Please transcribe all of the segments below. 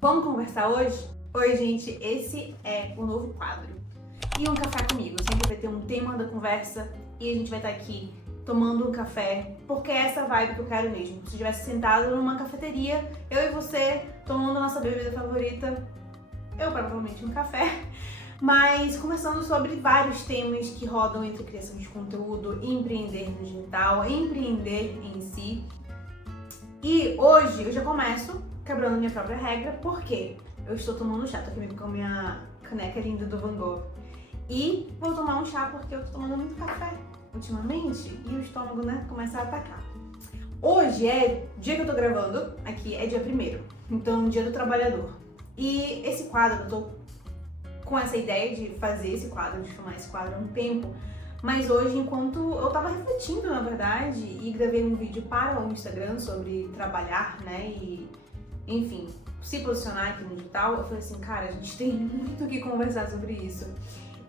Vamos conversar hoje? Oi, gente, esse é o novo quadro. E um café comigo. Sempre vai ter um tema da conversa e a gente vai estar aqui tomando um café, porque é essa vibe que eu quero mesmo. Se estivesse sentado numa cafeteria, eu e você, tomando a nossa bebida favorita, eu provavelmente um café, mas conversando sobre vários temas que rodam entre criação de conteúdo, empreender no digital, empreender em si. E hoje eu já começo quebrando minha própria regra, porque eu estou tomando chá, tô aqui com a minha caneca linda do Van Gogh. E vou tomar um chá porque eu tô tomando muito café ultimamente e o estômago, né, começa a atacar. Hoje é dia que eu tô gravando, aqui é dia 1º, então dia do trabalhador. E esse quadro, eu tô com essa ideia de fazer esse quadro, de filmar esse quadro há um tempo, mas hoje, enquanto eu tava refletindo, na verdade, e gravei um vídeo para o Instagram sobre trabalhar, né, e, enfim, se posicionar aqui no digital, eu falei assim, cara, a gente tem muito o que conversar sobre isso.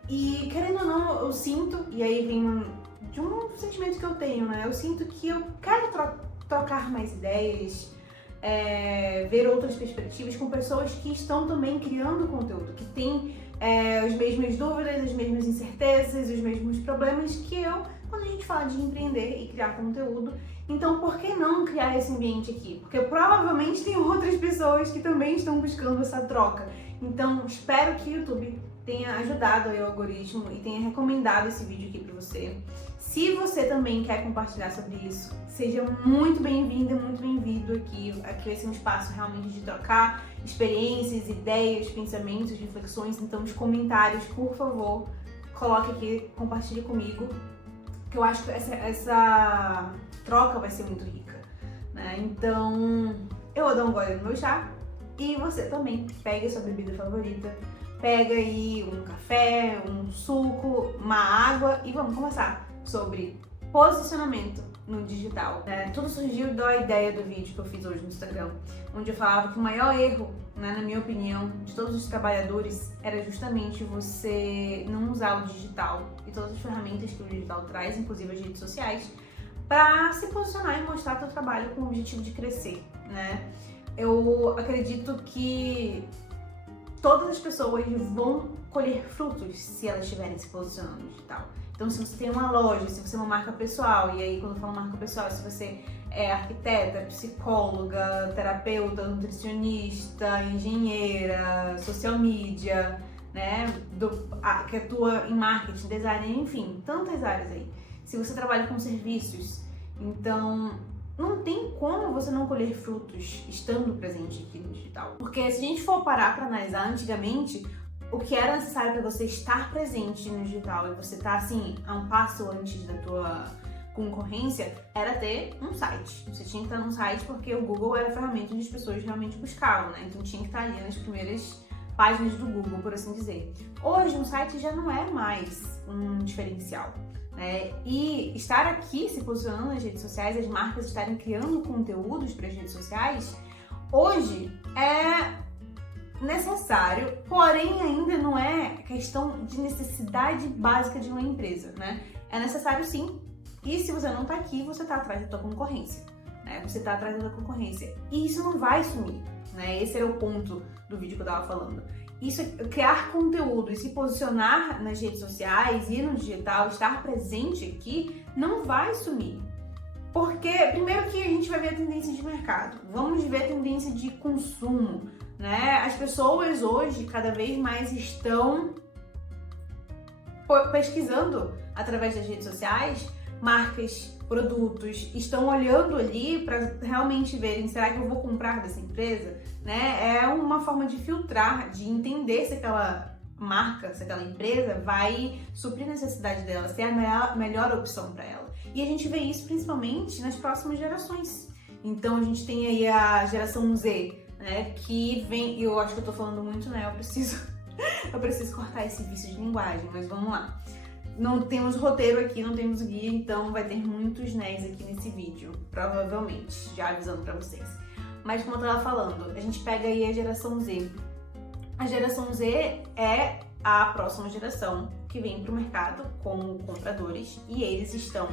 E, querendo ou não, eu sinto, e aí vem de um sentimento que eu tenho, né, eu sinto que eu quero trocar mais ideias, ver outras perspectivas com pessoas que estão também criando conteúdo, que têm as mesmas dúvidas, as mesmas incertezas, os mesmos problemas que eu, quando a gente fala de empreender e criar conteúdo. Então, por que não criar esse ambiente aqui? Porque provavelmente tem outras pessoas que também estão buscando essa troca. Então, espero que o YouTube tenha ajudado aí o algoritmo e tenha recomendado esse vídeo aqui para você. Se você também quer compartilhar sobre isso, seja muito bem-vinda, muito bem-vindo aqui. Aqui vai ser um espaço realmente de trocar experiências, ideias, pensamentos, reflexões. Então, os comentários, por favor, coloque aqui, compartilhe comigo, que eu acho que essa troca vai ser muito rica, né? Então, eu vou dar um gole no meu chá e você também pega a sua bebida favorita, pega aí um café, um suco, uma água e vamos conversar sobre posicionamento no digital. Tudo surgiu da ideia do vídeo que eu fiz hoje no Instagram, onde eu falava que o maior erro, né, na minha opinião, de todos os trabalhadores era justamente você não usar o digital e todas as ferramentas que o digital traz, inclusive as redes sociais, para se posicionar e mostrar seu trabalho com o objetivo de crescer, né? Eu acredito que todas as pessoas vão colher frutos se elas estiverem se posicionando no digital. Então, se você tem uma loja, se você é uma marca pessoal, e aí quando eu falo marca pessoal, se você é arquiteta, psicóloga, terapeuta, nutricionista, engenheira, social media, né, que atua em marketing, design, enfim, tantas áreas aí. Se você trabalha com serviços, então não tem como você não colher frutos estando presente aqui no digital. Porque se a gente for parar para analisar antigamente, o que era necessário para você estar presente no digital e você estar assim a um passo antes da tua concorrência era ter um site. Você tinha que estar num site porque o Google era a ferramenta onde as pessoas realmente buscavam, né? Então tinha que estar ali nas primeiras páginas do Google, por assim dizer. Hoje um site já não é mais um diferencial, né? E estar aqui se posicionando nas redes sociais, as marcas estarem criando conteúdos para as redes sociais, hoje é necessário, porém ainda não é questão de necessidade básica de uma empresa, né? É necessário sim, e se você não tá aqui, você tá atrás da tua concorrência, né? Você tá atrás da concorrência, e isso não vai sumir, né? Esse era o ponto do vídeo que eu tava falando. Isso, criar conteúdo e se posicionar nas redes sociais e no digital, estar presente aqui, não vai sumir. Porque, primeiro que a gente vai ver a tendência de mercado, vamos ver a tendência de consumo, né? As pessoas hoje cada vez mais estão pesquisando através das redes sociais marcas, produtos, estão olhando ali para realmente verem, será que eu vou comprar dessa empresa? Né? É uma forma de filtrar, de entender se aquela marca, se aquela empresa vai suprir a necessidade dela, se é a melhor opção para ela. E a gente vê isso principalmente nas próximas gerações. Então a gente tem aí a geração Z, né, que vem, eu acho que eu tô falando muito, né, eu preciso cortar esse vício de linguagem, mas vamos lá. Não temos roteiro aqui, não temos guia, então vai ter muitos nés aqui nesse vídeo, provavelmente, já avisando pra vocês. Mas como eu tava falando, a gente pega aí a geração Z. A geração Z é a próxima geração que vem pro mercado como compradores e eles estão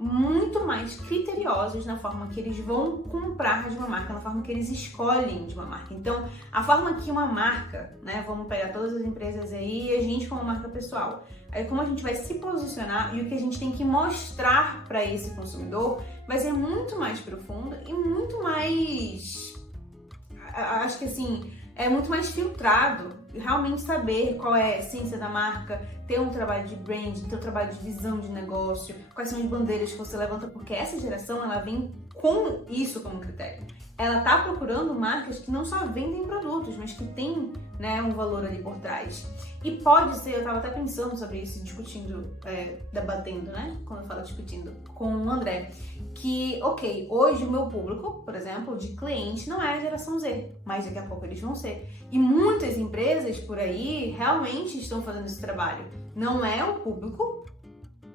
muito mais criteriosos na forma que eles vão comprar de uma marca, na forma que eles escolhem de uma marca. Então, a forma que uma marca, né, vamos pegar todas as empresas aí e a gente como marca pessoal, aí como a gente vai se posicionar e o que a gente tem que mostrar para esse consumidor vai ser muito mais profundo e muito mais, acho que assim, é muito mais filtrado, realmente saber qual é a essência da marca, ter um trabalho de brand, ter um trabalho de visão de negócio, quais são as bandeiras que você levanta, porque essa geração, ela vem com isso como critério. Ela tá procurando marcas que não só vendem produtos, mas que tem, né, um valor ali por trás. E pode ser, eu tava até pensando sobre isso, discutindo, debatendo, né, quando eu falo discutindo, com o André, que, ok, hoje o meu público, por exemplo, de cliente, não é a geração Z, mas daqui a pouco eles vão ser. E muitas empresas por aí realmente estão fazendo esse trabalho. Não é o público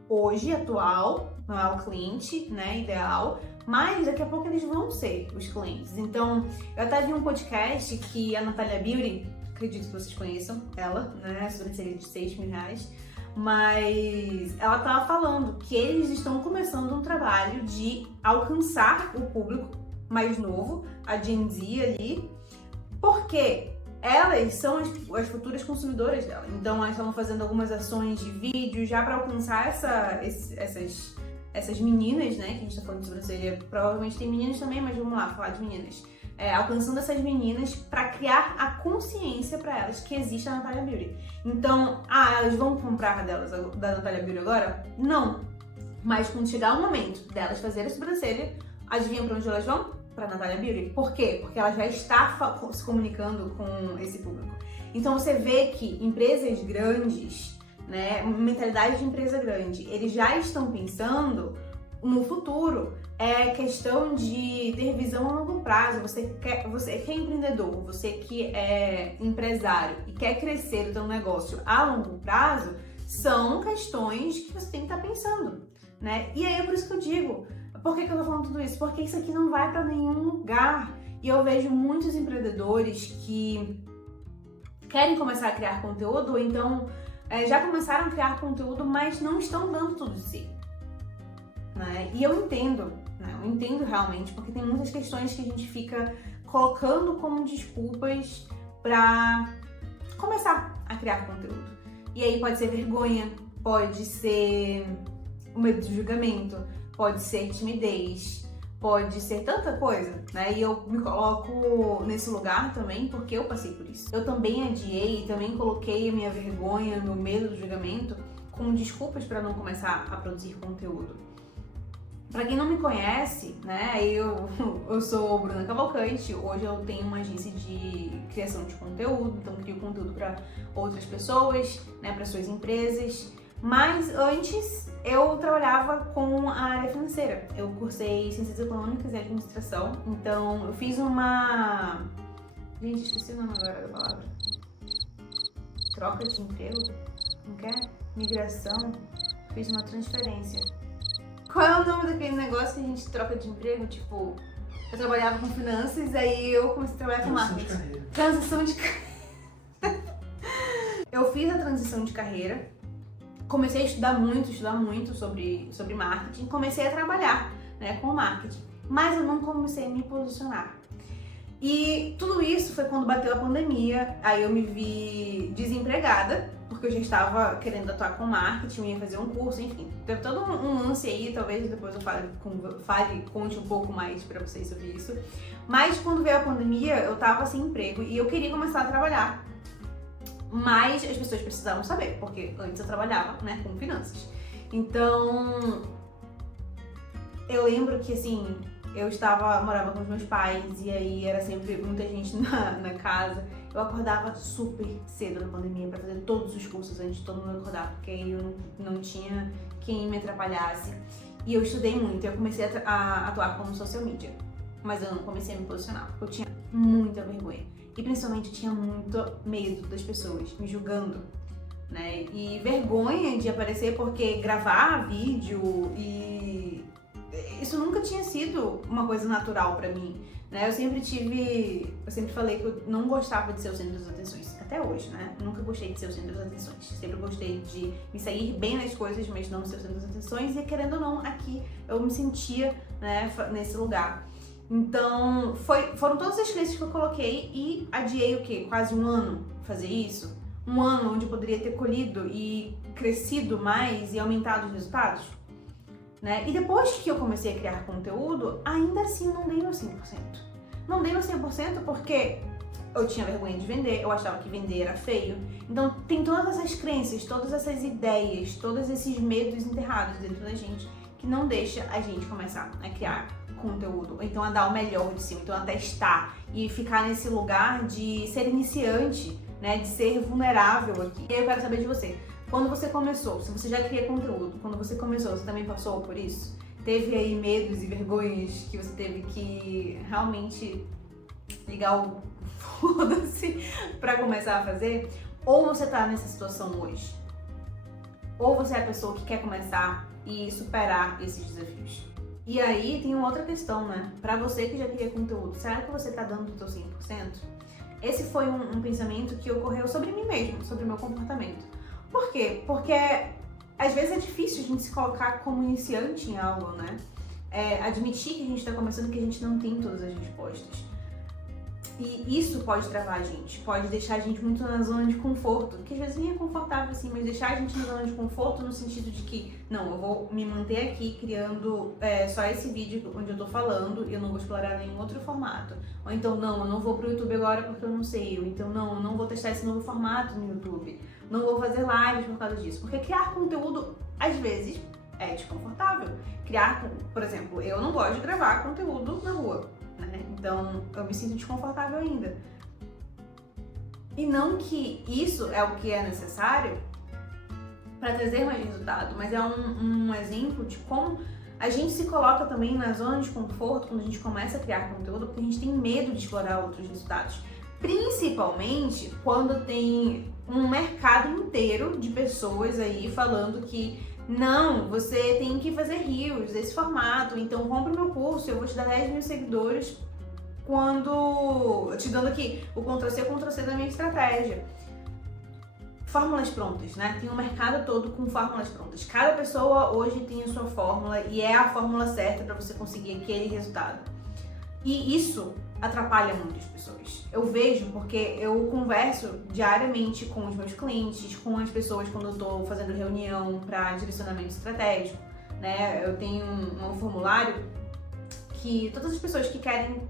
hoje, atual, não é o cliente, né, ideal, mas daqui a pouco eles vão ser os clientes. Então, eu até vi um podcast que a Natalia Beauty, acredito que vocês conheçam ela, né, sobrancelha de 6 mil reais, mas ela tava falando que eles estão começando um trabalho de alcançar o público mais novo, a Gen Z ali, porque elas são as futuras consumidoras dela. Então, elas estão fazendo algumas ações de vídeo já para alcançar essas meninas, né? Que a gente tá falando de sobrancelha, provavelmente tem meninas também, mas vamos lá, falar de meninas. Alcançando essas meninas para criar a consciência para elas que existe a Natalia Beauty. Então, elas vão comprar da Natalia Beauty agora? Não. Mas quando chegar o momento delas fazerem a sobrancelha, adivinha para onde elas vão? Para Natalia Beauty. Por quê? Porque ela já está se comunicando com esse público. Então você vê que empresas grandes, né, mentalidade de empresa grande, eles já estão pensando no futuro. É questão de ter visão a longo prazo. Você que é empreendedor, você que é empresário e quer crescer o seu negócio a longo prazo, são questões que você tem que estar pensando, né? E aí é por isso que eu digo, por que eu tô falando tudo isso? Porque isso aqui não vai para nenhum lugar. E eu vejo muitos empreendedores que querem começar a criar conteúdo, ou então já começaram a criar conteúdo, mas não estão dando tudo de si, né? E eu entendo, né? Eu entendo realmente, porque tem muitas questões que a gente fica colocando como desculpas para começar a criar conteúdo. E aí pode ser vergonha, pode ser o medo de julgamento, pode ser timidez, pode ser tanta coisa, né? E eu me coloco nesse lugar também porque eu passei por isso. Eu também adiei, também coloquei a minha vergonha, meu medo do julgamento como desculpas para não começar a produzir conteúdo. Para quem não me conhece, né, eu sou Bruna Cavalcante, hoje eu tenho uma agência de criação de conteúdo, então crio conteúdo para outras pessoas, né, para suas empresas, mas antes eu trabalhava com a área financeira. Eu cursei Ciências Econômicas e Administração, então eu fiz uma... Gente, esqueci o nome agora da palavra. Troca de emprego? Não quer? Migração? Fiz uma transferência. Qual é o nome daquele negócio que a gente troca de emprego? Tipo, eu trabalhava com finanças, aí eu comecei a trabalhar com marketing. Transição de carreira. Eu fiz a transição de carreira, comecei a estudar muito sobre marketing, comecei a trabalhar, né, com marketing, mas eu não comecei a me posicionar. E tudo isso foi quando bateu a pandemia, aí eu me vi desempregada, porque eu já estava querendo atuar com marketing, eu ia fazer um curso, enfim. Teve todo um lance aí, talvez depois eu conte um pouco mais pra vocês sobre isso. Mas quando veio a pandemia, eu tava sem emprego e eu queria começar a trabalhar. Mas as pessoas precisavam saber, porque antes eu trabalhava, né, com finanças. Então, eu lembro que, assim, eu morava com os meus pais e aí era sempre muita gente na casa. Eu acordava super cedo na pandemia pra fazer todos os cursos antes de todo mundo acordar, porque aí eu não tinha quem me atrapalhasse. E eu estudei muito, eu comecei a atuar como social media, mas eu não comecei a me posicionar, porque eu tinha muita vergonha. E principalmente eu tinha muito medo das pessoas me julgando, né? E vergonha de aparecer porque gravar vídeo e... isso nunca tinha sido uma coisa natural pra mim, né? Eu sempre falei que eu não gostava de ser o centro das atenções, até hoje, né? Nunca gostei de ser o centro das atenções. Sempre gostei de me sair bem nas coisas, mas não ser o centro das atenções. E querendo ou não, aqui eu me sentia, né, nesse lugar. Então, foram todas as crenças que eu coloquei e adiei o quê? Quase um ano fazer isso? Um ano onde eu poderia ter colhido e crescido mais e aumentado os resultados? Né? E depois que eu comecei a criar conteúdo, ainda assim não dei meu 100%. Não dei meu 100% porque eu tinha vergonha de vender, eu achava que vender era feio. Então tem todas essas crenças, todas essas ideias, todos esses medos enterrados dentro da gente que não deixa a gente começar a criar conteúdo, ou então a dar o melhor de si, então a testar e ficar nesse lugar de ser iniciante, né, de ser vulnerável aqui. E aí eu quero saber de você. Quando você começou, se você já cria conteúdo, quando você começou, você também passou por isso? Teve aí medos e vergonhas que você teve que realmente ligar o foda-se pra começar a fazer? Ou você tá nessa situação hoje? Ou você é a pessoa que quer começar e superar esses desafios? E aí tem uma outra questão, né? Pra você que já cria conteúdo, será que você tá dando o seu 100%? Esse foi um pensamento que ocorreu sobre mim mesmo, sobre o meu comportamento. Por quê? Porque às vezes é difícil a gente se colocar como iniciante em algo, né? Admitir que a gente está começando, que a gente não tem todas as respostas. E isso pode travar a gente, pode deixar a gente muito na zona de conforto, que às vezes nem é confortável assim, mas deixar a gente na zona de conforto no sentido de que, não, eu vou me manter aqui criando só esse vídeo onde eu tô falando e eu não vou explorar nenhum outro formato. Ou então, não, eu não vou pro YouTube agora porque eu não sei. Ou então, não, eu não vou testar esse novo formato no YouTube. Não vou fazer lives por causa disso. Porque criar conteúdo, às vezes, é desconfortável. Por exemplo, eu não gosto de gravar conteúdo na rua, né? Então, eu me sinto desconfortável ainda. E não que isso é o que é necessário para trazer mais resultado, mas é um exemplo de como a gente se coloca também na zona de conforto quando a gente começa a criar conteúdo, porque a gente tem medo de explorar outros resultados. Principalmente quando tem um mercado inteiro de pessoas aí falando que não, você tem que fazer reels desse formato, então compra o meu curso, eu vou te dar 10 mil seguidores te dando aqui o Ctrl+C, Ctrl+C da minha estratégia. Fórmulas prontas, né? Tem um mercado todo com fórmulas prontas. Cada pessoa hoje tem a sua fórmula e é a fórmula certa para você conseguir aquele resultado. E isso atrapalha muitas pessoas. Eu vejo porque eu converso diariamente com os meus clientes, com as pessoas quando eu estou fazendo reunião para direcionamento estratégico, né? Eu tenho um formulário que todas as pessoas que querem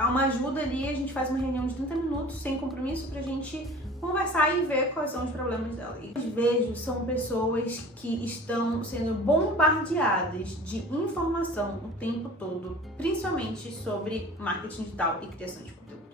uma ajuda ali, a gente faz uma reunião de 30 minutos sem compromisso pra gente conversar e ver quais são os problemas dela. E eu vejo são pessoas que estão sendo bombardeadas de informação o tempo todo, principalmente sobre marketing digital e criação de conteúdo.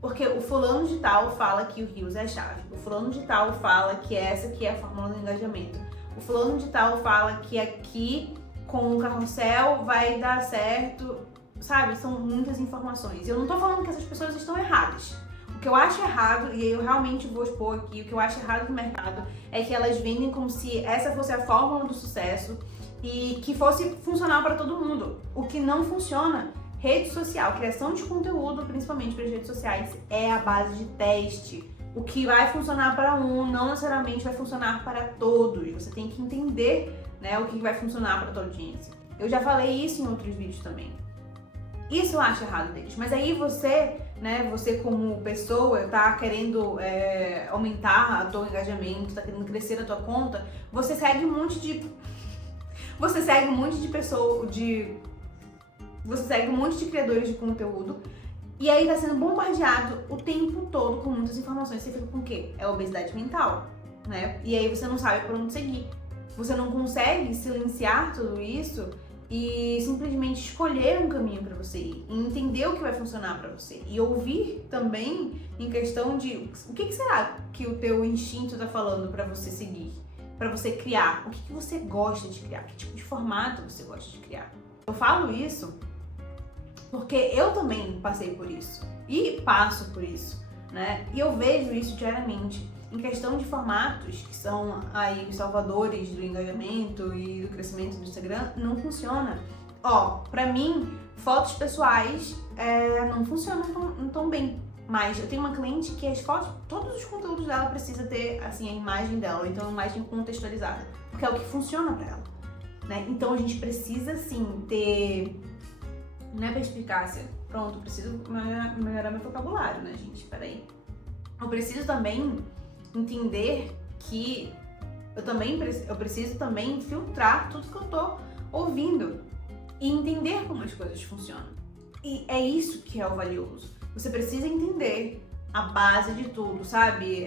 Porque o fulano de tal fala que o Reels é a chave, o fulano de tal fala que essa aqui é a fórmula do engajamento, o fulano de tal fala que aqui com o carrossel vai dar certo. Sabe, são muitas informações. Eu não tô falando que essas pessoas estão erradas. O que eu acho errado, e eu realmente vou expor aqui, o que eu acho errado no mercado é que elas vendem como se essa fosse a fórmula do sucesso e que fosse funcionar para todo mundo. O que não funciona, rede social, criação de conteúdo, principalmente para as redes sociais, é a base de teste. O que vai funcionar para um não necessariamente vai funcionar para todos. Você tem que entender, né, o que vai funcionar para a tua audiência. Eu já falei isso em outros vídeos também. Isso eu acho errado deles. Mas aí você, né, você como pessoa, tá querendo aumentar o teu engajamento, tá querendo crescer a tua conta, você segue um monte de criadores de conteúdo e aí tá sendo bombardeado o tempo todo com muitas informações. Você fica com o quê? É obesidade mental, né? E aí você não sabe por onde seguir. Você não consegue silenciar tudo isso e simplesmente escolher um caminho para você ir, e entender o que vai funcionar para você e ouvir também em questão de o que será que o teu instinto tá falando para você seguir, para você criar, o que você gosta de criar, que tipo de formato você gosta de criar. Eu falo isso porque eu também passei por isso e passo por isso, né? E eu vejo isso diariamente. Em questão de formatos, que são aí os salvadores do engajamento e do crescimento do Instagram, não funciona. Ó, pra mim, Fotos pessoais não funcionam tão bem. Mas eu tenho uma cliente que as fotos, todos os conteúdos dela precisa ter, assim, a imagem dela, então a imagem contextualizada, porque é o que funciona pra ela, né? Então a gente precisa, sim, ter, não é perspicácia, pronto, preciso melhorar meu vocabulário, né, gente? Peraí. Eu preciso também entender que eu preciso também filtrar tudo que eu tô ouvindo e entender como as coisas funcionam. E é isso que é o valioso. Você precisa entender a base de tudo, sabe?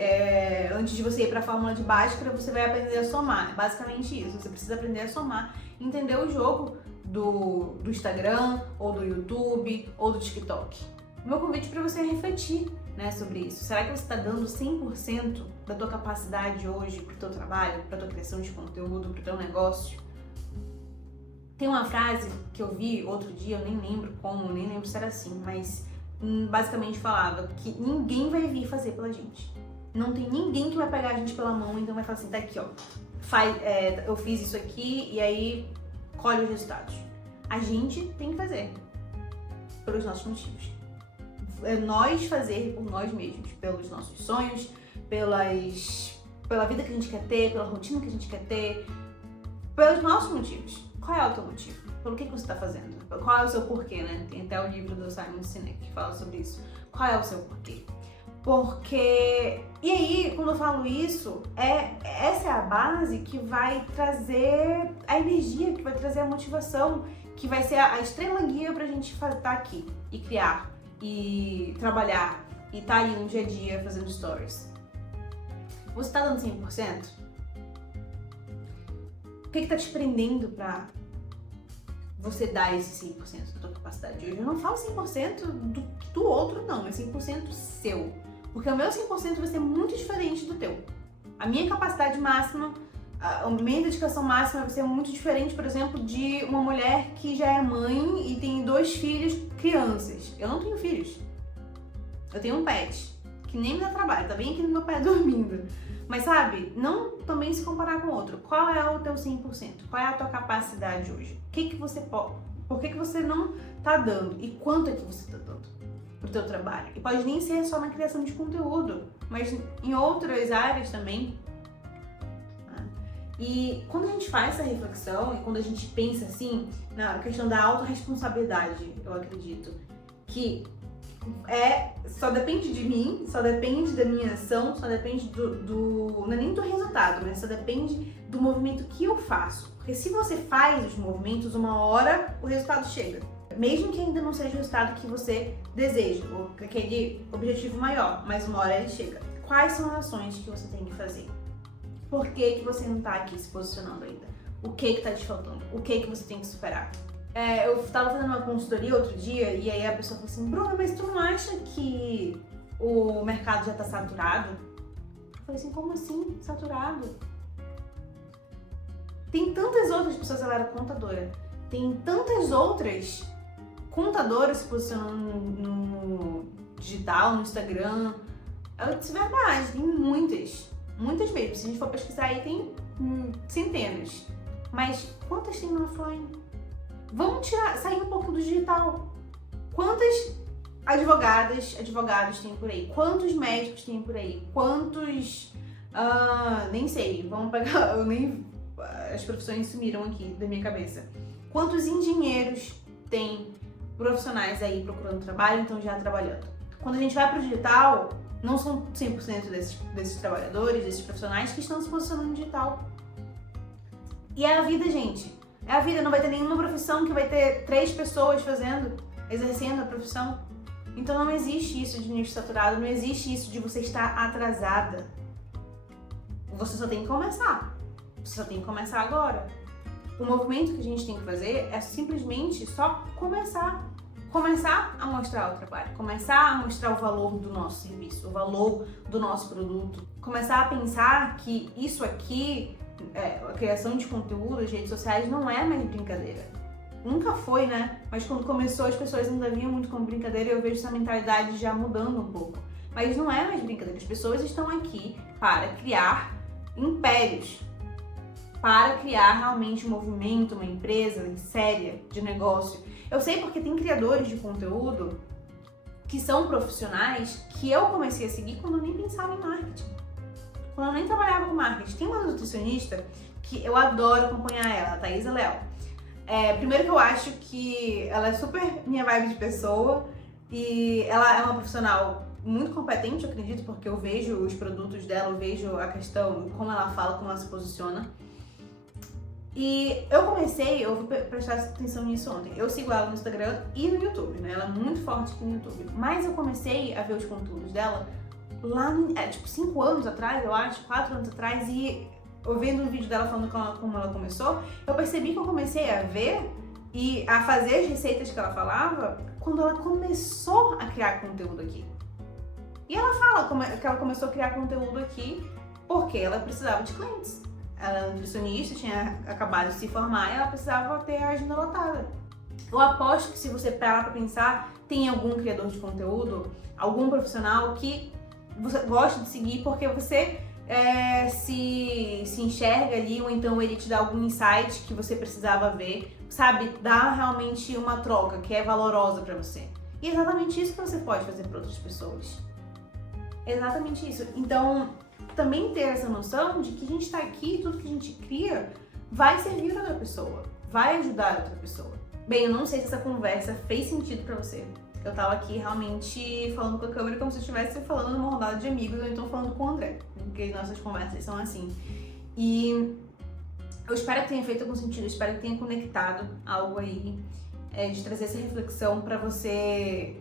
Antes de você ir para a fórmula de Bhaskara, você vai aprender a somar. É basicamente isso. Você precisa aprender a somar, entender o jogo do Instagram, ou do YouTube, ou do TikTok. O meu convite para você é refletir, né, sobre isso. Será que você está dando 100% da tua capacidade hoje para o teu trabalho, para a tua criação de conteúdo, para o teu negócio? Tem uma frase que eu vi outro dia, eu nem lembro como, nem lembro se era assim, mas basicamente falava que ninguém vai vir fazer pela gente. Não tem ninguém que vai pegar a gente pela mão, então vai falar assim, tá aqui, ó, eu fiz isso aqui e aí colhe os resultados. A gente tem que fazer pelos nossos motivos. É nós fazer por nós mesmos, pelos nossos sonhos, pela vida que a gente quer ter, pela rotina que a gente quer ter, pelos nossos motivos. Qual é o teu motivo? Pelo que você está fazendo? Qual é o seu porquê, né? Tem até o livro do Simon Sinek que fala sobre isso. Qual é o seu porquê? Porque... E aí, quando eu falo isso, essa é a base que vai trazer a energia, que vai trazer a motivação, que vai ser a estrela guia pra gente estar aqui e criar, e trabalhar, e estar aí no dia a dia fazendo stories. Você tá dando 100%? O que tá te prendendo pra você dar esse 100% da tua capacidade hoje? Eu não falo 100% do outro, não. É 100% seu. Porque o meu 100% vai ser muito diferente do teu. A minha capacidade máxima, a minha dedicação máxima vai ser muito diferente, por exemplo, de uma mulher que já é mãe e tem 2 filhos, crianças. Eu não tenho filhos. Eu tenho um pet, que nem me dá trabalho, tá bem aqui no meu pé dormindo. Mas sabe, não também se comparar com o outro. Qual é o teu 100%? Qual é a tua capacidade hoje? O que você pode, por que você não tá dando? E quanto é que você tá dando pro teu trabalho? E pode nem ser só na criação de conteúdo, mas em outras áreas também. E quando a gente faz essa reflexão e quando a gente pensa assim, na questão da autorresponsabilidade, eu acredito que só depende de mim, só depende da minha ação, só depende não é nem do resultado, mas só depende do movimento que eu faço. Porque se você faz os movimentos, uma hora o resultado chega. Mesmo que ainda não seja o resultado que você deseja, ou aquele objetivo maior, mas uma hora ele chega. Quais são as ações que você tem que fazer? Por que você não tá aqui se posicionando ainda? O que tá te faltando? O que você tem que superar? Eu tava fazendo uma consultoria outro dia e aí a pessoa falou assim, Bruna, mas tu não acha que o mercado já tá saturado? Eu falei assim, como assim saturado? Tem tantas outras pessoas, ela era contadora, tem tantas outras contadoras se posicionando no digital, no Instagram. Eu disse, verdade, tem muitas mesmo. Se a gente for pesquisar aí, tem centenas. Mas quantas tem no offline? Vamos sair um pouco do digital. Quantas advogados tem por aí? Quantos médicos tem por aí? Quantos... nem sei, vamos pegar... as profissões sumiram aqui da minha cabeça. Quantos engenheiros tem profissionais aí procurando trabalho, então já trabalhando? Quando a gente vai para o digital, não são 100% desses trabalhadores, desses profissionais que estão se posicionando no digital. E é a vida, gente. É a vida, não vai ter nenhuma profissão que vai ter 3 pessoas exercendo a profissão. Então não existe isso de nicho saturado, não existe isso de você estar atrasada. Você só tem que começar. Você só tem que começar agora. O movimento que a gente tem que fazer é simplesmente só começar. Começar a mostrar o trabalho, começar a mostrar o valor do nosso serviço, o valor do nosso produto. Começar a pensar que isso aqui, a criação de conteúdo, as redes sociais, não é mais brincadeira. Nunca foi, né? Mas quando começou, as pessoas ainda viam muito como brincadeira e eu vejo essa mentalidade já mudando um pouco. Mas não é mais brincadeira. As pessoas estão aqui para criar impérios, para criar realmente um movimento, uma empresa séria de negócio. Eu sei porque tem criadores de conteúdo que são profissionais que eu comecei a seguir quando eu nem pensava em marketing. Quando eu nem trabalhava com marketing. Tem uma nutricionista que eu adoro acompanhar ela, a Thaisa Leal. Primeiro que eu acho que ela é super minha vibe de pessoa e ela é uma profissional muito competente, eu acredito, porque eu vejo os produtos dela, eu vejo a questão, como ela fala, como ela se posiciona. E eu vou prestar atenção nisso ontem. Eu sigo ela no Instagram e no YouTube, né? Ela é muito forte aqui no YouTube. Mas eu comecei a ver os conteúdos dela lá, tipo, 5 anos atrás, eu acho, 4 anos atrás, e eu vendo um vídeo dela falando como ela começou, eu percebi que eu comecei a ver e a fazer as receitas que ela falava quando ela começou a criar conteúdo aqui. E ela fala que ela começou a criar conteúdo aqui porque ela precisava de clientes. Ela é nutricionista, tinha acabado de se formar e ela precisava ter a agenda lotada. Eu aposto que se você parar pra pensar, tem algum criador de conteúdo, algum profissional que você gosta de seguir porque você se enxerga ali, ou então ele te dá algum insight que você precisava ver, sabe? Dá realmente uma troca que é valorosa pra você. E é exatamente isso que você pode fazer para outras pessoas. Exatamente isso. Então, também ter essa noção de que a gente tá aqui, tudo que a gente cria vai servir a outra pessoa, vai ajudar a outra pessoa. Bem, eu não sei se essa conversa fez sentido pra você. Eu tava aqui realmente falando com a câmera como se eu estivesse falando numa rodada de amigos, ou então falando com o André, porque nossas conversas são assim. E eu espero que tenha feito algum sentido, eu espero que tenha conectado algo aí, de trazer essa reflexão pra você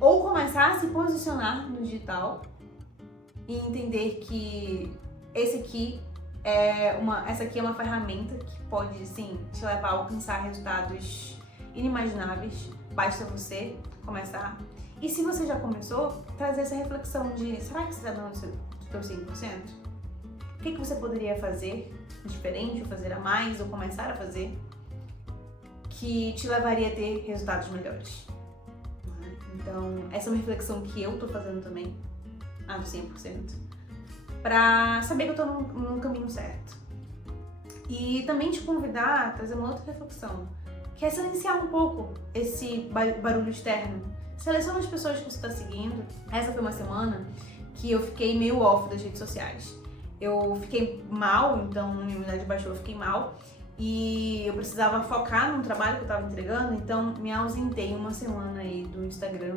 ou começar a se posicionar no digital e entender que essa aqui é uma ferramenta que pode, sim, te levar a alcançar resultados inimagináveis. Basta você começar. E se você já começou, trazer essa reflexão de, será que você está dando o seu 100%? O que você poderia fazer diferente, ou fazer a mais, ou começar a fazer, que te levaria a ter resultados melhores? Então, essa é uma reflexão que eu tô fazendo também, do 100%, pra saber que eu tô num caminho certo. E também te convidar a trazer uma outra reflexão, que é silenciar um pouco esse barulho externo. Seleciona as pessoas que você está seguindo. Essa foi uma semana que eu fiquei meio off das redes sociais. Eu fiquei mal, então minha imunidade baixou, eu fiquei mal. E eu precisava focar no trabalho que eu estava entregando, então me ausentei uma semana aí do Instagram.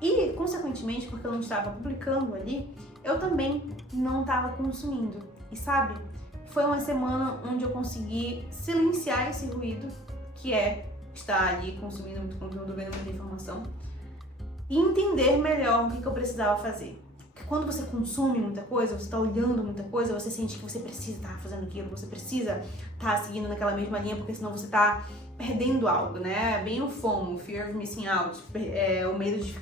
E, consequentemente, porque eu não estava publicando ali, eu também não estava consumindo. E sabe, foi uma semana onde eu consegui silenciar esse ruído, que é estar ali consumindo muito conteúdo, vendo muita informação, e entender melhor o que eu precisava fazer. Porque quando você consome muita coisa, você está olhando muita coisa, você sente que você precisa estar fazendo aquilo, você precisa estar seguindo naquela mesma linha, porque senão você está perdendo algo, né? Bem o FOMO, Fear of Missing Out, o medo de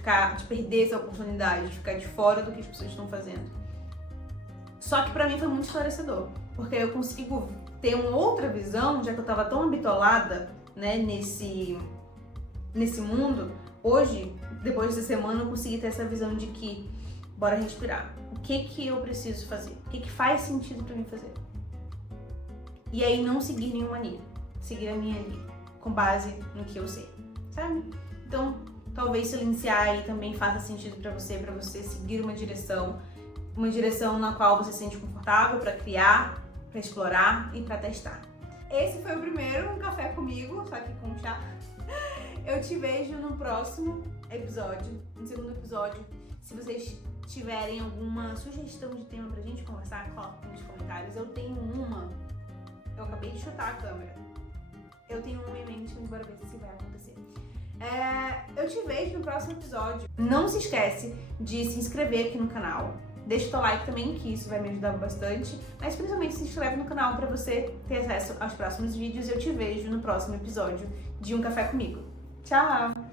perder essa oportunidade, de ficar de fora do que as pessoas estão fazendo. Só que pra mim foi muito esclarecedor, porque eu consigo ter uma outra visão, já que eu estava tão bitolada, né, nesse mundo. Hoje, depois dessa semana, eu consegui ter essa visão de que bora respirar. O que eu preciso fazer? O que faz sentido pra mim fazer? E aí não seguir nenhuma linha, seguir a minha linha, com base no que eu sei, sabe? Então, talvez silenciar aí também faça sentido pra você seguir uma direção na qual você se sente confortável pra criar, pra explorar e pra testar. Esse foi o primeiro café comigo, só que com chá. Eu te vejo no próximo episódio, no segundo episódio. Se vocês tiverem alguma sugestão de tema pra gente conversar, coloca nos comentários. Eu acabei de chutar a câmera. Eu tenho uma em mente, mas bora ver se vai acontecer. Eu te vejo no próximo episódio. Não se esquece de se inscrever aqui no canal. Deixa o teu like também, que isso vai me ajudar bastante. Mas principalmente se inscreve no canal para você ter acesso aos próximos vídeos. Eu te vejo no próximo episódio de Um Café Comigo. Tchau!